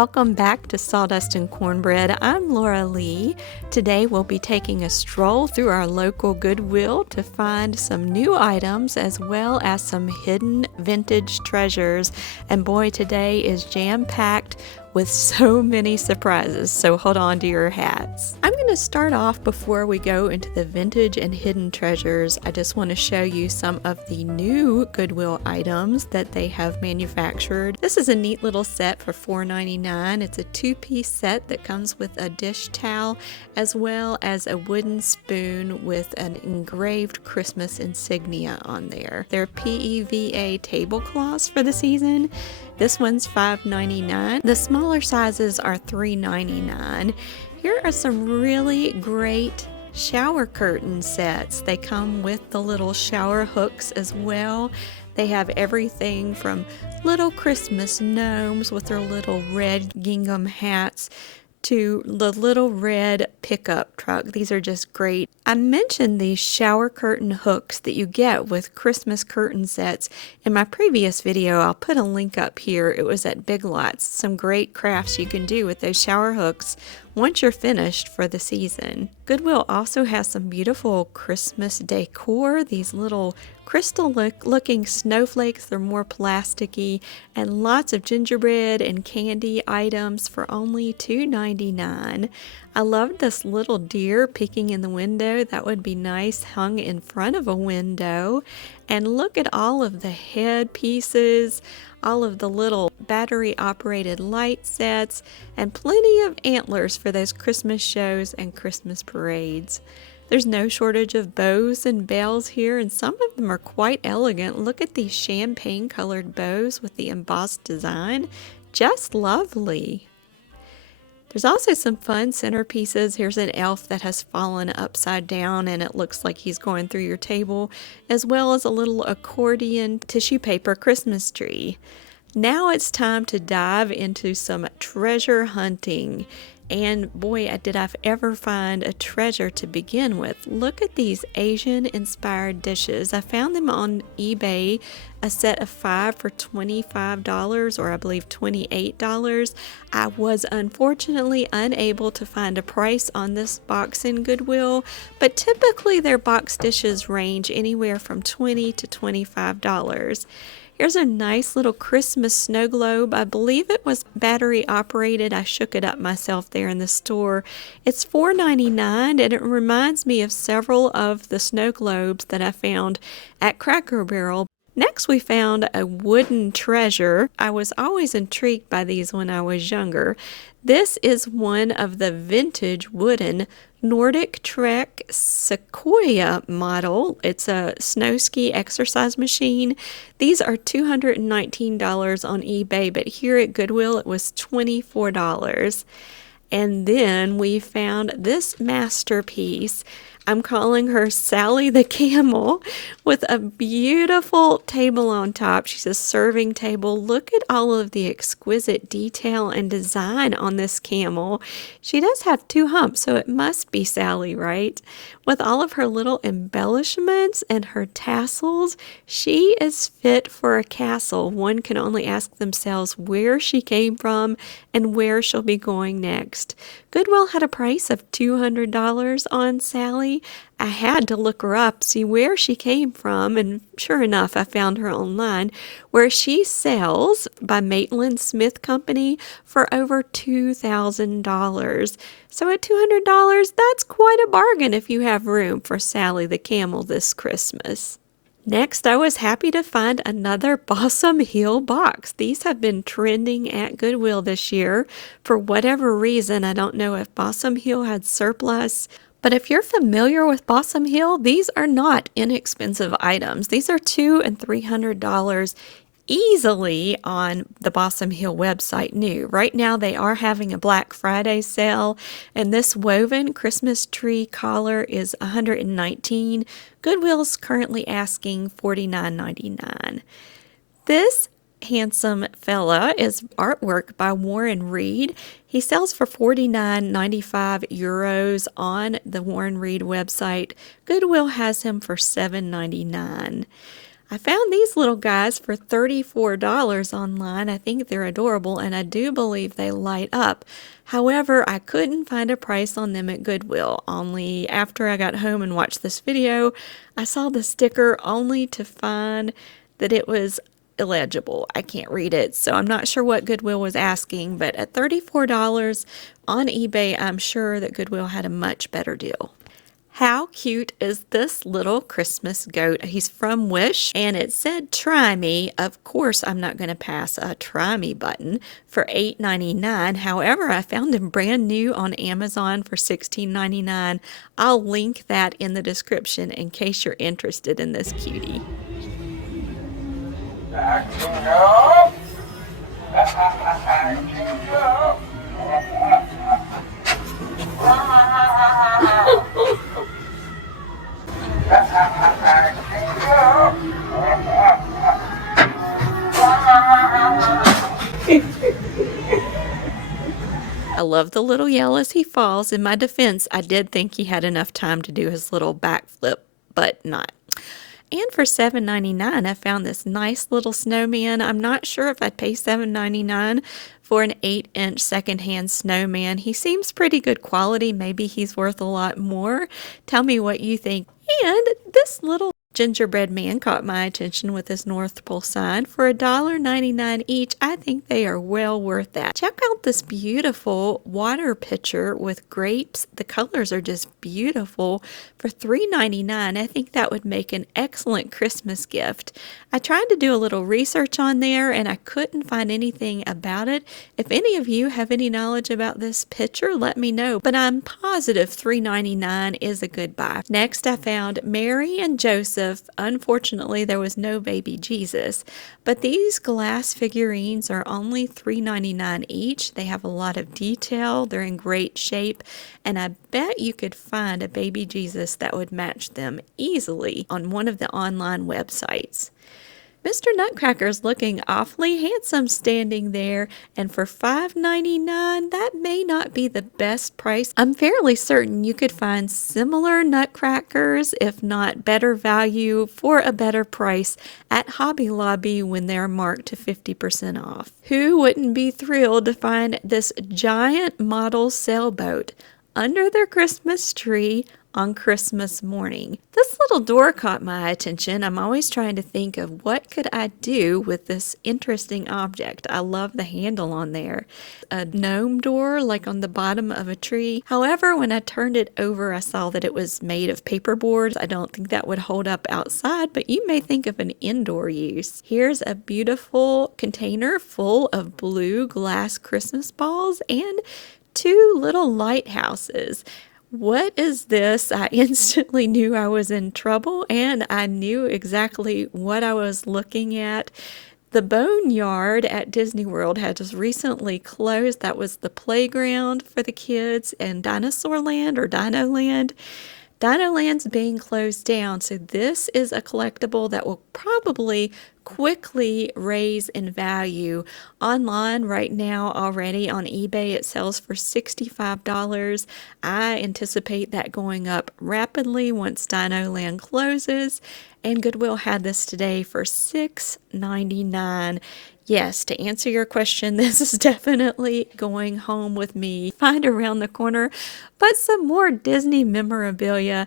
Welcome back to Sawdust and Cornbread. I'm Laura Lee. Today we'll be taking a stroll through our local Goodwill to find some new items as well as some hidden vintage treasures. And boy, today is jam-packed with so many surprises, so hold on to your hats. I'm going to start off before we go into the vintage and hidden treasures. I just want to show you some of the new Goodwill items that they have manufactured. This is a neat little set for $4.99. It's a two-piece set that comes with a dish towel as well as a wooden spoon with an engraved Christmas insignia on there. They're PEVA tablecloths for the season. This one's $5.99. The smaller sizes are $3.99. Here are some really great shower curtain sets. They come with the little shower hooks as well. They have everything from little Christmas gnomes with their little red gingham hats to the little red pickup truck. These are just great. I mentioned these shower curtain hooks that you get with Christmas curtain sets in my previous video. I'll put a link up here. It was at Big Lots. Some great crafts you can do with those shower hooks once you're finished for the season. Goodwill also has some beautiful Christmas decor. These little crystal looking snowflakes. They're more plasticky, and lots of gingerbread and candy items for only $2.99. I love this little deer peeking in the window. That would be nice hung in front of a window. And look at all of the head pieces, all of the little battery operated light sets, and plenty of antlers for those Christmas shows and Christmas parades. There's no shortage of bows and bells here, and some of them are quite elegant. Look at these champagne colored bows with the embossed design. Just lovely. There's also some fun centerpieces. Here's an elf that has fallen upside down and it looks like he's going through your table, as well as a little accordion tissue paper Christmas tree. Now it's time to dive into some treasure hunting. And boy, did I ever find a treasure to begin with. Look at these Asian-inspired dishes. I found them on eBay, a set of 5 for $25, or I believe $28. I was unfortunately unable to find a price on this box in Goodwill, but typically their box dishes range anywhere from $20 to $25. Here's a nice little Christmas snow globe. I believe it was battery operated. I shook it up myself there in the store. It's $4.99 and it reminds me of several of the snow globes that I found at Cracker Barrel. Next, we found a wooden treasure. I was always intrigued by these when I was younger. This is one of the vintage wooden Nordic Trek Sequoia model. It's a snow ski exercise machine. These are $219 on eBay, but here at Goodwill it was $24. And then we found this masterpiece. I'm calling her Sally the Camel, with a beautiful table on top. She's a serving table. Look at all of the exquisite detail and design on this camel. She does have 2 humps, so it must be Sally, right? With all of her little embellishments and her tassels, she is fit for a castle. One can only ask themselves where she came from and where she'll be going next. Goodwill had a price of $200 on Sally. I had to look her up, see where she came from, and sure enough, I found her online, where she sells by Maitland Smith Company for over $2,000. So at $200, that's quite a bargain if you have room for Sally the Camel this Christmas. Next, I was happy to find another Balsam Hill box. These have been trending at Goodwill this year. For whatever reason, I don't know if Balsam Hill had surplus, but if you're familiar with Balsam Hill, these are not inexpensive items. These are $200 and $300 easily on the Balsam Hill website new. Right now they are having a Black Friday sale, and this woven Christmas tree collar is $119. Goodwill's currently asking $49.99. This handsome fella is artwork by Warren Reed. He sells for €49.95 on the Warren Reed website. Goodwill has him for $7.99. I found these little guys for $34 online. I think they're adorable, and I do believe they light up. However, I couldn't find a price on them at Goodwill. Only after I got home and watched this video, I saw the sticker only to find that it was illegible. I can't read it, so I'm not sure what Goodwill was asking, but at $34 on eBay, I'm sure that Goodwill had a much better deal. How cute is this little Christmas goat? He's from Wish, and it said try me. Of course, I'm not going to pass a try me button for $8.99. However, I found him brand new on Amazon for $16.99. I'll link that in the description in case you're interested in this cutie. Acting up. Acting up. I love the little yell as he falls. In my defense, I did think he had enough time to do his little backflip, but not. And for $7.99, I found this nice little snowman. I'm not sure if I'd pay $7.99 for an 8-inch secondhand snowman. He seems pretty good quality. Maybe he's worth a lot more. Tell me what you think. And this little gingerbread man caught my attention with his North Pole sign. For $1.99 each, I think they are well worth that. Check out this beautiful water pitcher with grapes. The colors are just beautiful. For $3.99, I think that would make an excellent Christmas gift. I tried to do a little research on there and I couldn't find anything about it. If any of you have any knowledge about this pitcher, let me know. But I'm positive $3.99 is a good buy. Next, I found Mary and Joseph. Unfortunately, there was no baby Jesus, but these glass figurines are only $3.99 each. They have a lot of detail. They're in great shape, and I bet you could find a baby Jesus that would match them easily on one of the online websites. Mr. Nutcracker's looking awfully handsome standing there, and for $5.99, that may not be the best price. I'm fairly certain you could find similar Nutcrackers, if not better value, for a better price at Hobby Lobby when they're marked to 50% off. Who wouldn't be thrilled to find this giant model sailboat under their Christmas tree on Christmas morning? This little door caught my attention. I'm always trying to think of what could I do with this interesting object. I love the handle on there. A gnome door like on the bottom of a tree. However, when I turned it over, I saw that it was made of paper boards. I don't think that would hold up outside, but you may think of an indoor use. Here's a beautiful container full of blue glass Christmas balls and 2 little lighthouses. What is this? I instantly knew I was in trouble, and I knew exactly what I was looking at. The Boneyard at Disney World had just recently closed. That was the playground for the kids in Dinosaur Land or Dino Land. Dino Land's being closed down, so this is a collectible that will probably quickly raise in value. Online right now already on eBay it sells for $65. I anticipate that going up rapidly once Dino Land closes, and Goodwill had this today for $6.99. Yes, to answer your question, this is definitely going home with me. Find around the corner, but some more Disney memorabilia.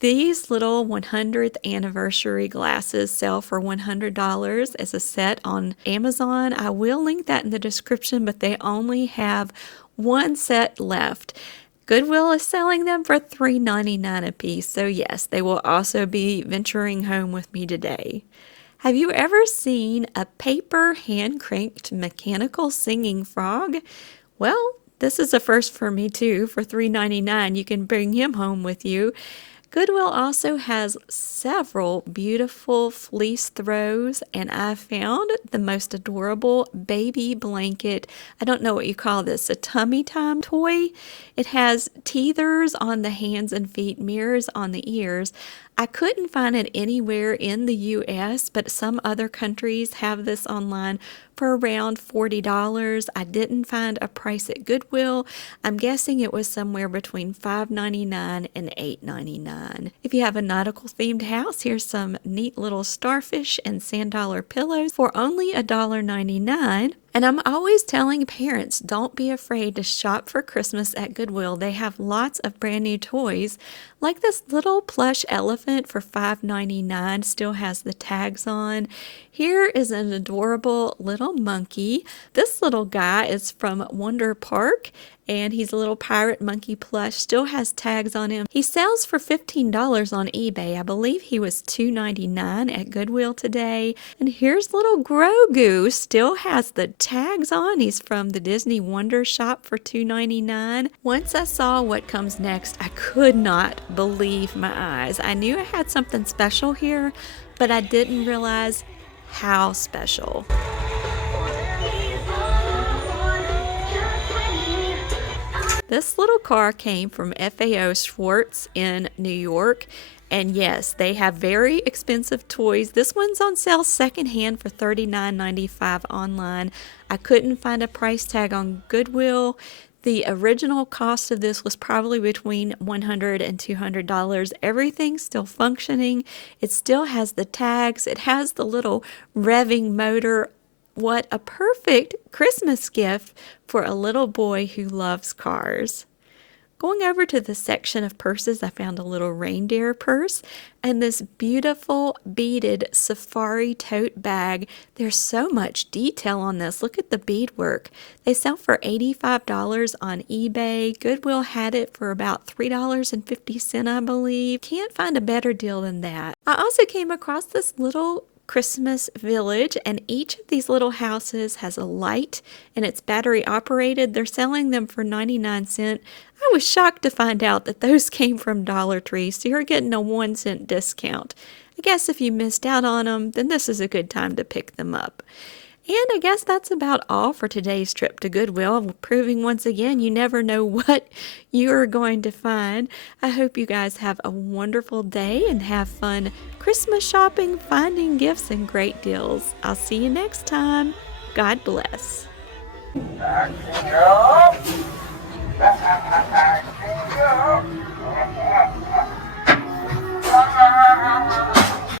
These little 100th anniversary glasses sell for $100 as a set on Amazon. I will link that in the description, but they only have one set left. Goodwill is selling them for $3.99 a piece, so yes, they will also be venturing home with me today. Have you ever seen a paper hand-cranked mechanical singing frog? Well, this is a first for me too. For $3.99, you can bring him home with you. Goodwill also has several beautiful fleece throws, and I found the most adorable baby blanket. I don't know what you call this, a tummy time toy. It has teethers on the hands and feet, mirrors on the ears. I couldn't find it anywhere in the US, but some other countries have this online for around $40. I didn't find a price at Goodwill. I'm guessing it was somewhere between $5.99 and $8.99. If you have a nautical themed house, here's some neat little starfish and sand dollar pillows for only $1.99. And I'm always telling parents, don't be afraid to shop for Christmas at Goodwill. They have lots of brand new toys, like this little plush elephant for $5.99, still has the tags on. Here is an adorable little monkey. This little guy is from Wonder Park, and he's a little pirate monkey plush, still has tags on him. He sells for $15 on eBay. I believe he was $2.99 at Goodwill today. And here's little Grogu, still has the tags on. He's from the Disney Wonder Shop for $2.99. Once I saw what comes next, I could not believe my eyes. I knew I had something special here, but I didn't realize how special. This little car came from FAO Schwarz in New York. And yes, they have very expensive toys. This one's on sale secondhand for $39.95 online. I couldn't find a price tag on Goodwill. The original cost of this was probably between $100 and $200. Everything's still functioning. It still has the tags. It has the little revving motor. What a perfect Christmas gift for a little boy who loves cars. Going over to the section of purses, I found a little reindeer purse and this beautiful beaded safari tote bag. There's so much detail on this. Look at the beadwork. They sell for $85 on eBay. Goodwill had it for about $3.50, I believe. Can't find a better deal than that. I also came across this little Christmas village, and each of these little houses has a light and it's battery operated. They're selling them for 99¢. I was shocked to find out that those came from Dollar Tree, so you're getting a 1 cent discount. I guess if you missed out on them, then this is a good time to pick them up. And I guess that's about all for today's trip to Goodwill, proving once again you never know what you're going to find. I hope you guys have a wonderful day and have fun Christmas shopping, finding gifts and great deals. I'll see you next time. God bless. Action,